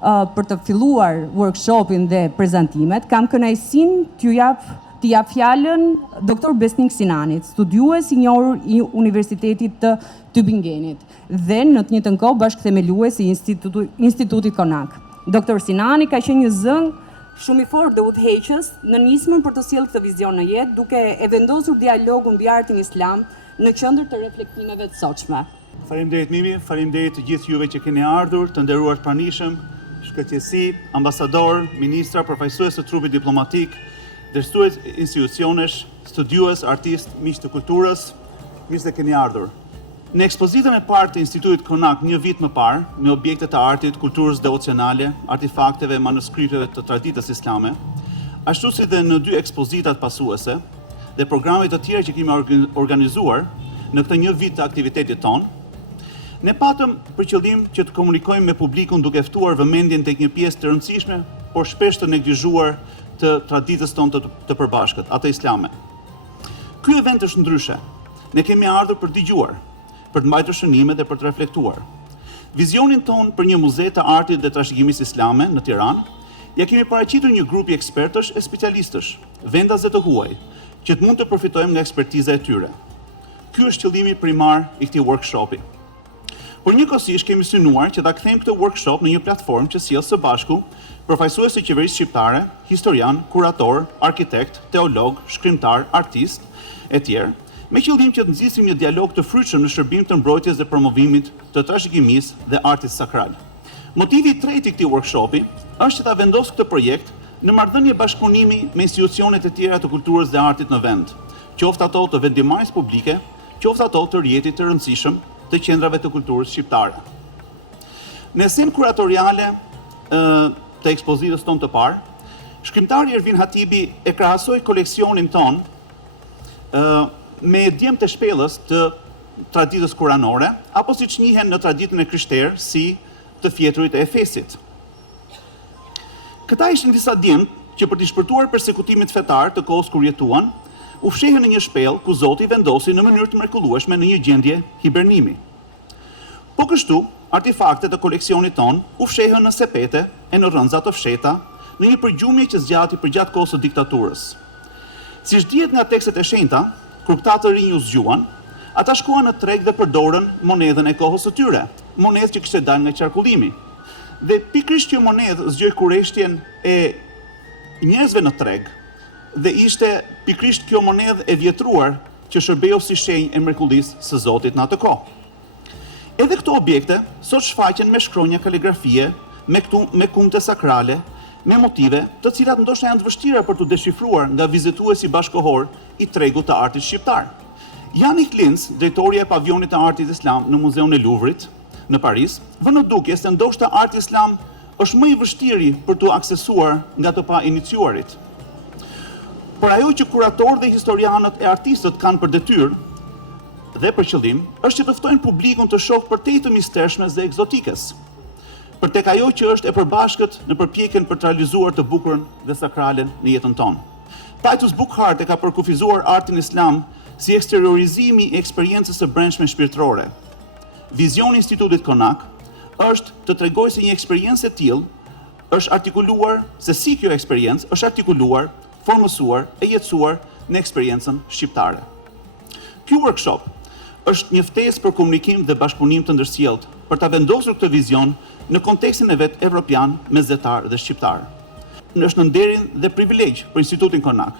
për të filluar workshopin dhe prezantimet, kam kënaqësinë t'ju jap fjalën Dr. Besnik Sinanit, studiues i njohur i Universitetit të Tübingenit dhe në të njëjtën kohë bashkëthemelues i Institutit Konak. Dr. Sinani ka qenë një zëng shumë i fortë dhe udhëheqës në nismën për të sjellë këtë vizion në jetë, duke e vendosur dialogun mbi artin islam në qendër të reflektimeve të sotshme. Faleminderit Mimi, faleminderit të gjithë juve që keni ardhur, të nderuar të pranishëm, shkëlqyesi, ambasador, ministra, përfaqësues të trupit diplomatik, dërstues institucionesh, studiues, artist, miq të kulturës, mirë se keni ardhur. Në ekspozitën e parë të Institutit Konak një vit më parë, me objekte të artit, kulturës devocionale, artefakteve, manuskripteve të traditës islame, ashtu si dhe në 2 ekspozitat pasuese dhe programet të tjera që kemi organizuar në këtë një vit të aktivitetit tonë, ne patëm për qëllim që të komunikojmë me publikun duke ftuar vëmendjen tek një pjesë të rëndësishme, por shpesh të neglizhuar të traditës tonë të përbashkët, atë islame. Ky event është ndryshe. Ne kemi ardhur për të dëgjuar, për të mbajtur shënime dhe për të reflektuar. Vizionin tonë për një muze të artit dhe trashëgimisë islame në Tiranë, ja kemi paraqitur një grup i ekspertësh e specialistësh, vendase të huaj, që të mund të përfitojmë nga ekspertiza e tyre. Ky është qëllimi primar i këtij workshopi. Por njëkohësisht kemi synuar që ta kthejmë këtë workshop në një platformë që sjell së bashku përfaqësues të qeverisë shqiptare, historian, kurator, arkitekt, teolog, shkrimtar, artist e tjerë, me qëllim që të nxisim një dialog të frytshëm në shërbim të mbrojtjes dhe promovimit të trashëgimisë dhe artit sakral. Motivi i tretë i këtij workshopi është që ta vendosë këtë projekt në marrëdhënie bashkëpunimi me institucionet e tjera të kulturës dhe artit në vend, qoftë ato të vendimarrjes publike, qoftë ato të rrjetit të rëndësishëm të qendrave të kulturës shqiptare. Në esencë kuratoriale të ekspozitës tonë të parë, shkrimtari Ervin Hatibi e krahasoi koleksionin tonë me djemt të shpellës të traditës kuranore, apo siç njihen në traditën e krishterë si të fjeturit e Efesit. Këta ishin disa djemt që për të shpërtuar përsekutimit fetar të kohës kur jetuan, u fshehën në një shpellë ku Zoti vendosi në mënyrë të mrekullueshme në një gjendje hibernimi. Po kështu, artefaktet e koleksionit ton u fshehën në sepete e në rrënza të fsheta në një përgjumje që zgjati përgjatë kohës së diktaturës. Siç dihet nga tekstet e shenjta, kur këta të rinj u zgjuan, ata shkuan në treg dhe përdorën monedhën e kohës së tyre, monedhë që kishte dalë nga qarkullimi. Dhe pikërisht kjo monedhë zgjoi kurreshtjen e njerëzve në treg, dhe ishte pikërisht kjo monedhë e vjetruar që shërbeu si shenjë e mrekullisë së Zotit në atë kohë. Edhe këto objekte sot shfaqen me shkronja kaligrafie, me kumte sakrale, me motive, të cilat ndoshta janë të vështira për të deshifruar nga vizituesi bashkëkohor i tregut të artit shqiptar. Janik Linz, drejtori e pavionit të artit islam në Muzeun e Louvrit në Paris, vën në dukje se ndoshta arti islam është më i vështiri për të aksesuar nga të pa iniciuarit. Por ajo që kuratorët dhe historianët e artistët kanë për detyrë dhe për qëllim, është që të ftojnë publikun të shohë përtej të mistershmes dhe egzotikës, për tek ajo që është e përbashkët në përpjekjen për të realizuar të bukurën dhe sakralen në jetën tonë. Titus Buckhart e ka përkufizuar artin islam si eksteriorizimi i eksperiencës së brendshme shpirtërore. Vizioni i Institutit Konak është të tregojë se një eksperiencë e tillë është artikuluar, se si kjo eksperiencë është artikuluar, formësuar e jetësuar në eksperiencën shqiptare. Ky workshop është një ftesë për komunikim dhe bashkëpunim të ndërsjellët për ta vendosur këtë vizion në kontekstin e vet evropian, mesatar dhe shqiptar. Është në nderin dhe privilegj për Institutin Konak